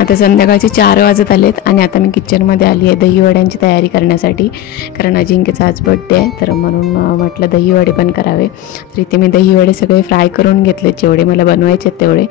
आता संध्याकाळचे 4 वाजत आलेत आणि आता मी किचनमध्ये आली आहे दहीवड्यांची तयारी करण्यासाठी, कारण अजिंक्यचा आज बड्डे आहे, तर म्हणून म्हटलं दहीवडे पण करावे. तर इथे मी दहीवडे सगळे फ्राय करून घेतले, जेवढे मला बनवायचे आहेत तेवढे.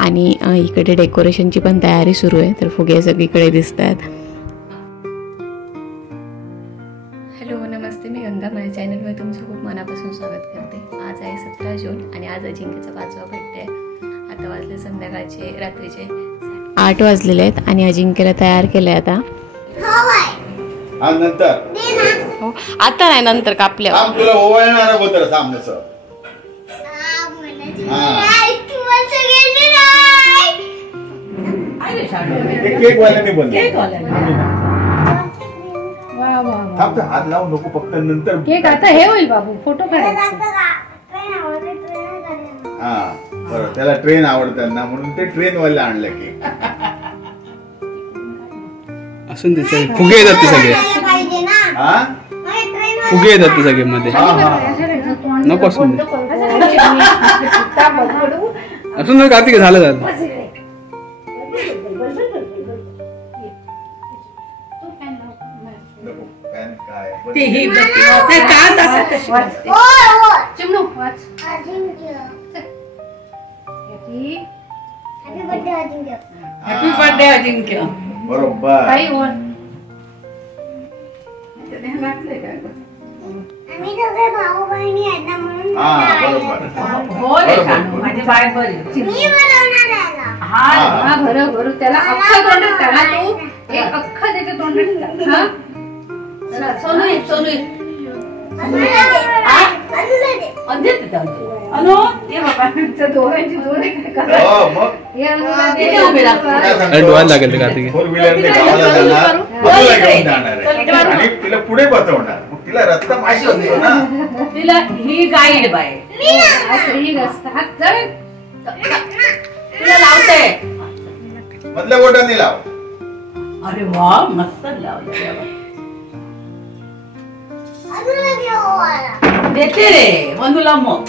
आणि इकडे डेकोरेशनची पण तयारी सुरू आहे, तर फुगे सगळीकडे दिसत आहेत. हॅलो नमस्ते, मी गंगा. माझ्या चॅनलमध्ये तुमचं खूप मनापासून स्वागत करते. आज आहे 17 जून आणि आज अजिंक्यचा 5वा बड्डे आहे. आता वाजले संध्याकाळचे रात्रीचे 8 वाजलेले आहेत आणि अजिंक्यला तयार केलंय आता. नंतर हो, आता नाही, नंतर कापल्यावर तुला ओवाळणार होतं सामनेचं. केक वाल्याने हात लावू नको फक्त, नंतर केक आता हे होईल बाबू, फोटो काढायचा. हा बरं, त्याला ट्रेन आवडतात ना म्हणून ते ट्रेन वाला आणलं केक. असून ते फुगे येतात ते सगळे, फुगे येतात ते सगळे मध्ये. नको असून असून कार्तिक झालं झालं. हॅपी बर्थडे अजिंक्य. बरोबर. आम्ही दोघे भाऊ बहिणी आहेत ना म्हणून. माझी बाय बरी. मी बनवणार आहे. हा भर भर त्याला अख्खा तोंडात टाका तू. एक अख्खा त्याच्या तोंडात टाक. हा सोनू सोनू अनु ये बाबा दोघांची जोड हो मग हे उभे लागेल कार्तिक. 4 व्हीलरने गावाला जाणार, बाजूला घेऊन जाणार आहे आणि तिला पुढे बसवणार. मग तिला रस्ता माहिती होतो ना. तिला ही गाईड बाय ही रस्ता हात जळ तुला लावते मधल्या बोटाने लाव. अरे वा मस्त लावलं. देते रे मनुला मग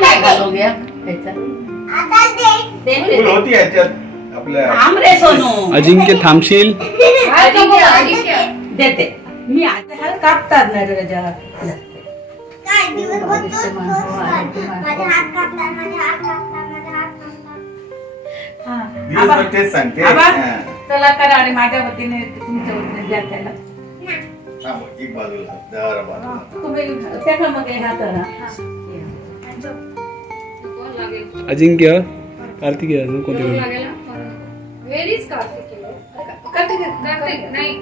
काय घालोगे होती ह्याच्यात आपल्या. आमरे सोनू अजिंक्य थांबशील. देते मी आता हात कापतात नाही त्याच्या. तेच सांगते. चला करा आणि माझ्या वतीने तुमच्या वतीने द्या त्याला. एक बाजूला दर बाजूला तुम्ही त्याला मग हा करा. अजिंक्य कार्तिक नको ते वेरीज कार्तिक कार्तिक नाही.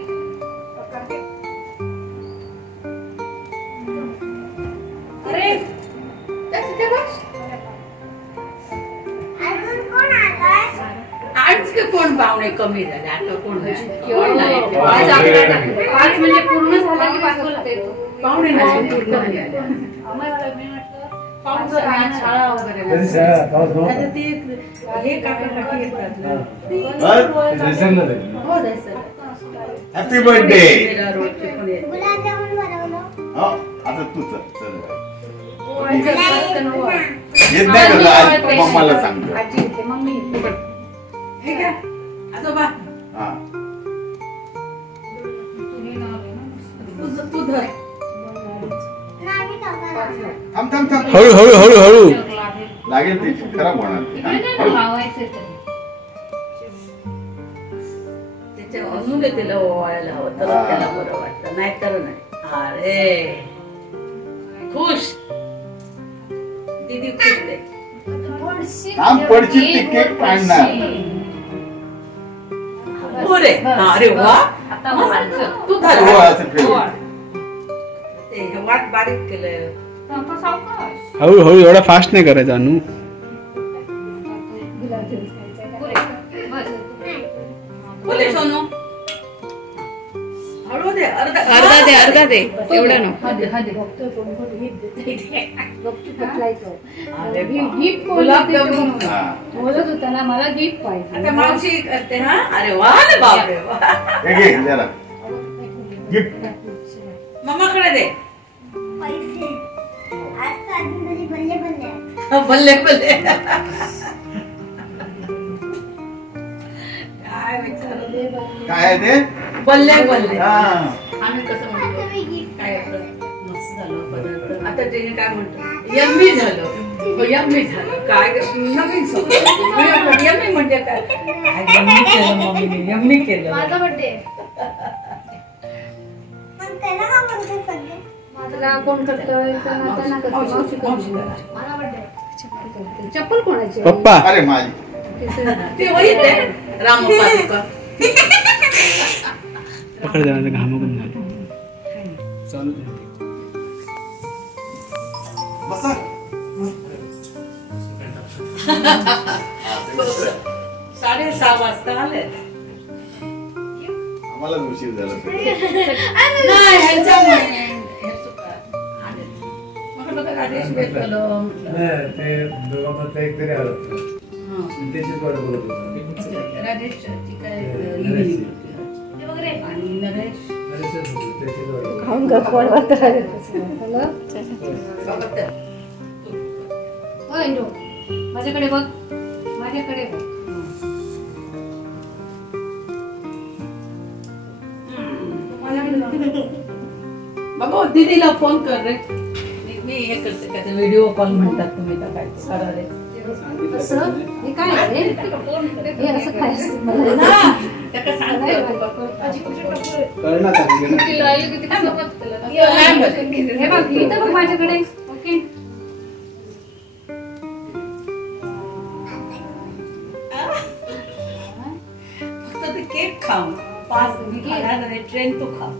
अरे ते बस आज कोण पाहुणे कमी झाले, आता कोण आज म्हणजे पूर्ण झाला की पाहुणे शाळा वगैरे हे काकाकाकी येतात. Happy birthday. आता तू चल मम्माला सांगतो. मम्मी ठीक आहे आजोबा. तू धर. हळू हळू हळू हळू लागेल ते खराब होणार. त्याच्या अजून त्याला ओवाळायला हवं तर त्याला बरं वाटतं, नाहीतर नाही. अरे खुश दीदी खुश दे. पडची तिकीट काढणार. अरे वा तू धर. वाट बारीक केलं. हळू हळू, एवढा फास्ट नाही करायचा अनु. बोले सोनू हळू दे. अर्धा दे एवढं नको. बोलत होता ना मला गिफ्ट पाहिजे. आता मावशी करते. हा अरे वा बापरे. गिफ्ट मम्माकडे दे. बल्ले बल्ले काय आहे ते बल्ले बल्ले हा. आम्ही कसं म्हणतो काय आपलं मस्त झालं पदार्थ आता ते काय म्हणतो यम्मी झालं यम्मी झालं काय नवीन यम्मी म्हणजे काय यम्मी केलं मम्मीने यम्मी केलं माझा बर्थडे माझा कोण करतोय चप्पल कोणाची पप्पा अरे माझी ते वही ते रामप्पा तुका पकड देणार घामागून झालं चालू दे. बसा 6:30 वाजता आले आम्हाला उशीर झाला नाही ह्याच्यामुळे मग आदेश भेटलो राजेशची काय आणि नरेश माझ्याकडे बघ माझ्याकडे बघ बाबा दीदीला फोन कर रे मी हे करते का ते व्हिडिओ कॉल म्हणतात तुम्ही तर काय करा रे असं हे काय आहे रे? हे असं काय असतं मला ना त्याला सांगते कळणार का तुला? हे बघ इथं बघ माझ्याकडे ओके फक्त ते केक खाऊ 5 मी खाणार नाही ट्रेन तू खा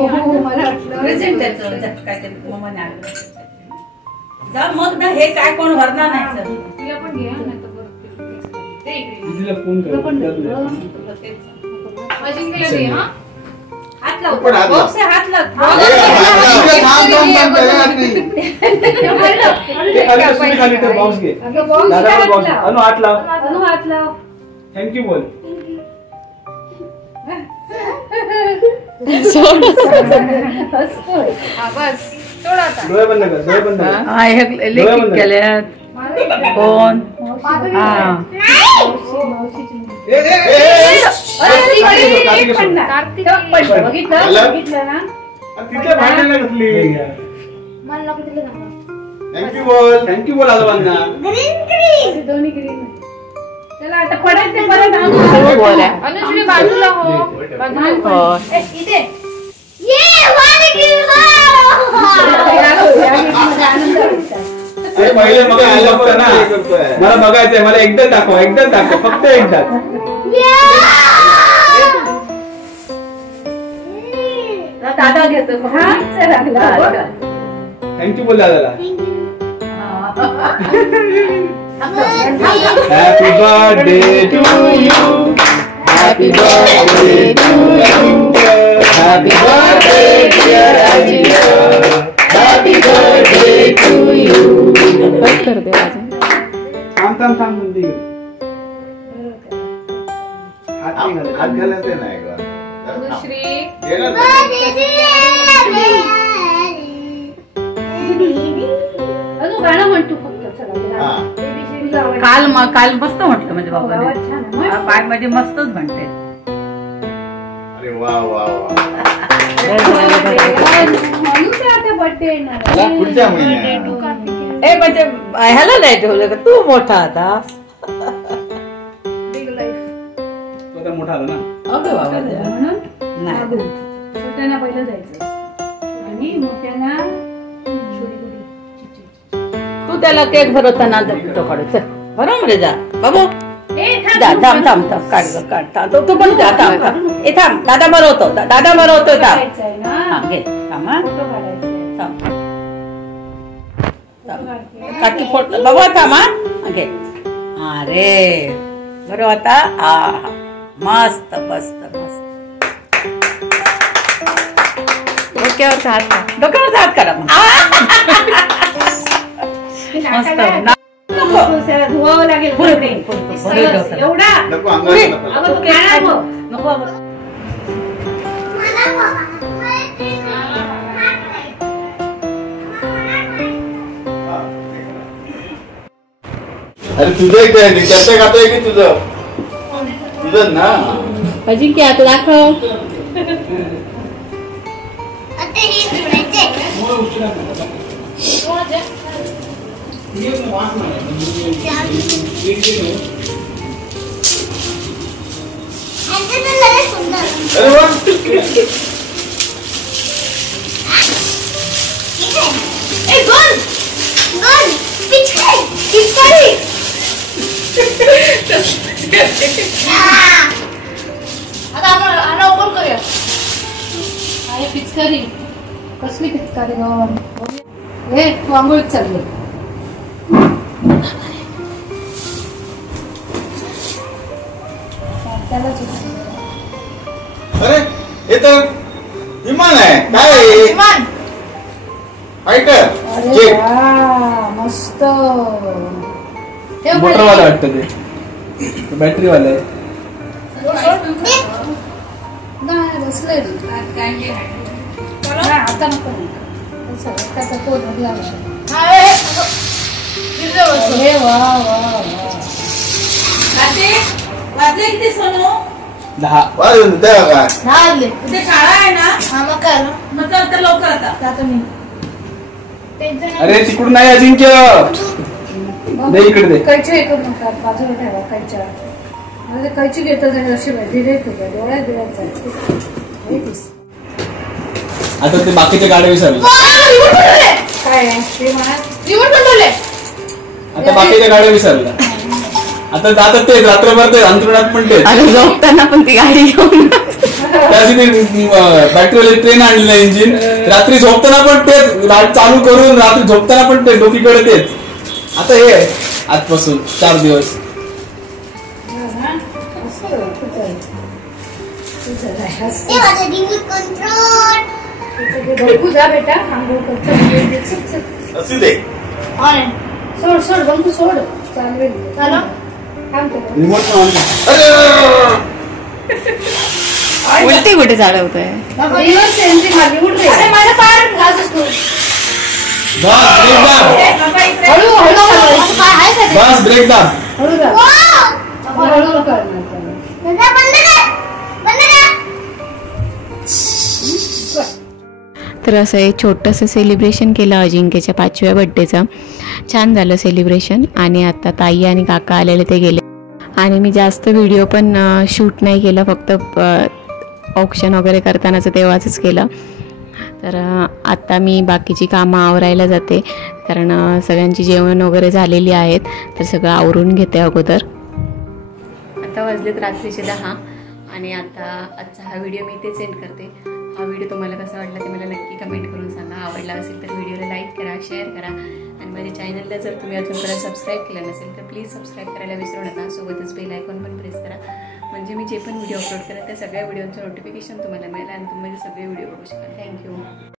प्रेझेंट त्याचं काय ते मम्माने आणलं जा मग ना हे काय कोण भरणार नाही सर तुला पण घे नाही तर बरं ते इकडे दीदीला फोन कर अजिंक्यला दे हा हात लाव पण हात लाव. बॉक्स आहे, हात लाव ते खाली बसून खाली ते बॉक्स घे दादा बॉक्स अनु हात लाव हात लाव थँक्यू बोल हा बस सोड आता डोळे बंद कर डोळे बंद कर हा हे लेखित केल्यात कोण हा कार्तिक बघितलं ना तिथे भांडायला घातली मला नको दिलं ना थँक्यू बोल थँक्यू बोल आजोबांना दोन्ही ग्रीन चला आता पडेल ते परत अनुश्री बाजूला हो बाजूला इथे ते पहिले मग आलं होतं ना मला बघायचंय मला एकदा दाखव फक्त एकदा दादा घेतो थँक्यू बोल दादाला happy birthday to you happy birthday to you happy birthday dear Ajinkya happy birthday to you कर दे अजून. थांब म्हणते हात नाही घालायचे. हात घालायचे नाही का अनुश्री दे ना. अजून गाणं म्हणतो फक्त हा. काल मस्त म्हटलं म्हणजे बाबा पाय म्हणजे मस्तच म्हणते अरे वा वा वा पुढच्या महिन्यात ए म्हणजे ह्याला नाही ठेवलं का तू मोठा आता तो आता मोठा आला ना अगं बाबा नाही छोट्यांना पहिलं जायचं आणि मोठ्यांना तू त्याला केक भरवताना फोटो काढू चल बरोबर रे जा बाबू थांब काढ तू पण जा थांब ए थांब दादा भरवतो थांब घे थांब काकी फोटो बाबा थांब घे अरे बरोबर आता मस्त डोक्यावरचा हात लाव. डोक्यावर हात काढा मस्त धुवावं लागेल एवढा नको अंगावर नको अरे तुझं काय त्याचं खातोय की तुझं तुझं ना अजिंक्य आता दाखव. अरे वा आता आपण आला ओपन करूया. आहे पिचकारी. कसली पिचकारी गं? हे तू आंघोळीत चालले. त्यालाच अरे हे तर विमान आहे काय आहे? विमान. फायटर अरे जेट वा, मस्त. हे मोटरवाला वाटतं ते बॅटरीवाला आहे. नाही बसले आता नको. त्याचा पोट लागला. अरे वा वा वा. वाजले किती सोनू? 10. वाजून द्या काय झाले. उद्या शाळा आहे ना? हा मग काय मग चल तर लवकर आता. जातो मी. अरे तिकडून नाही अजिंक्य, दे इकडे दे. कैची हे करू नका, बाजूला ठेवा कैच्या. मला ते कैची घेतात आणि अशी धीरे ठेवा, डोळ्यात बिळ्यात जायचं. आता ते बाकीचे गाड्या विसरले. काय आहे ते म्हणा. रिमोट कंट्रोल आहे. आता बाकीच्या गाड्या विसरल्या. आता जातात ते रात्रभर ते अंतरुणात पण ते अरे झोपताना पण ती गाडी घेऊन त्याची बॅटरीवाले ट्रेन आणलेलं इंजिन. रात्री झोपताना पण तेच चालू करून रात्री झोपताना पण ते डोकीकडे तेच. आता हे आहे आजपासून 4 दिवस. जा बेटा असू दे सोड सोड बंकू सोड. चालवेल चला रिमोट पण ऑन कर. उलटी कुठे चालवतोय. रिव्हर्स एंट्री मारली. उठ रे. अरे माझा पाय घालतोस तू. बस ब्रेक दाब. हळू हळू काय आहे का ते? बस ब्रेक दाब. हळू जा. हळू कर. तर असं एक छोटंसं सेलिब्रेशन केलं अजिंक्यच्या 5व्या बड्डेचं. छान झालं सेलिब्रेशन. आणि आता ताई आणि काका आलेले ते गेले. आणि मी जास्त व्हिडिओ पण शूट नाही केलं, फक्त ऑक्शन वगैरे करतानाचं तेव्हाच केलं. तर आता मी बाकीची कामं आवरायला जाते, कारण सगळ्यांची जेवण वगैरे झालेली आहेत. तर सगळं आवरून घेते अगोदर. आता वाजलेत रात्रीचे 10 आणि आता आजचा हा व्हिडिओ मी इथे सेंड करते. हा व्हिडिओ तुम्हाला कसा वाटला ते मला नक्की कमेंट करून सांगा. आवडला असेल तर व्हिडिओला लाईक करा, शेअर करा. आणि माझ्या चॅनलला जर तुम्ही अजूनपर्यंत सबस्क्राईब केलं नसेल तर प्लीज सबस्क्राईब करायला विसरू नका. सोबतच बेल आयकॉन पण प्रेस करा, म्हणजे मी जे पण व्हिडिओ अपलोड करेन त्या सगळ्या व्हिडिओचं नोटिफिकेशन तुम्हाला मिळेल आणि तुम्ही सगळे व्हिडिओ बघू शकाल. थँक्यू.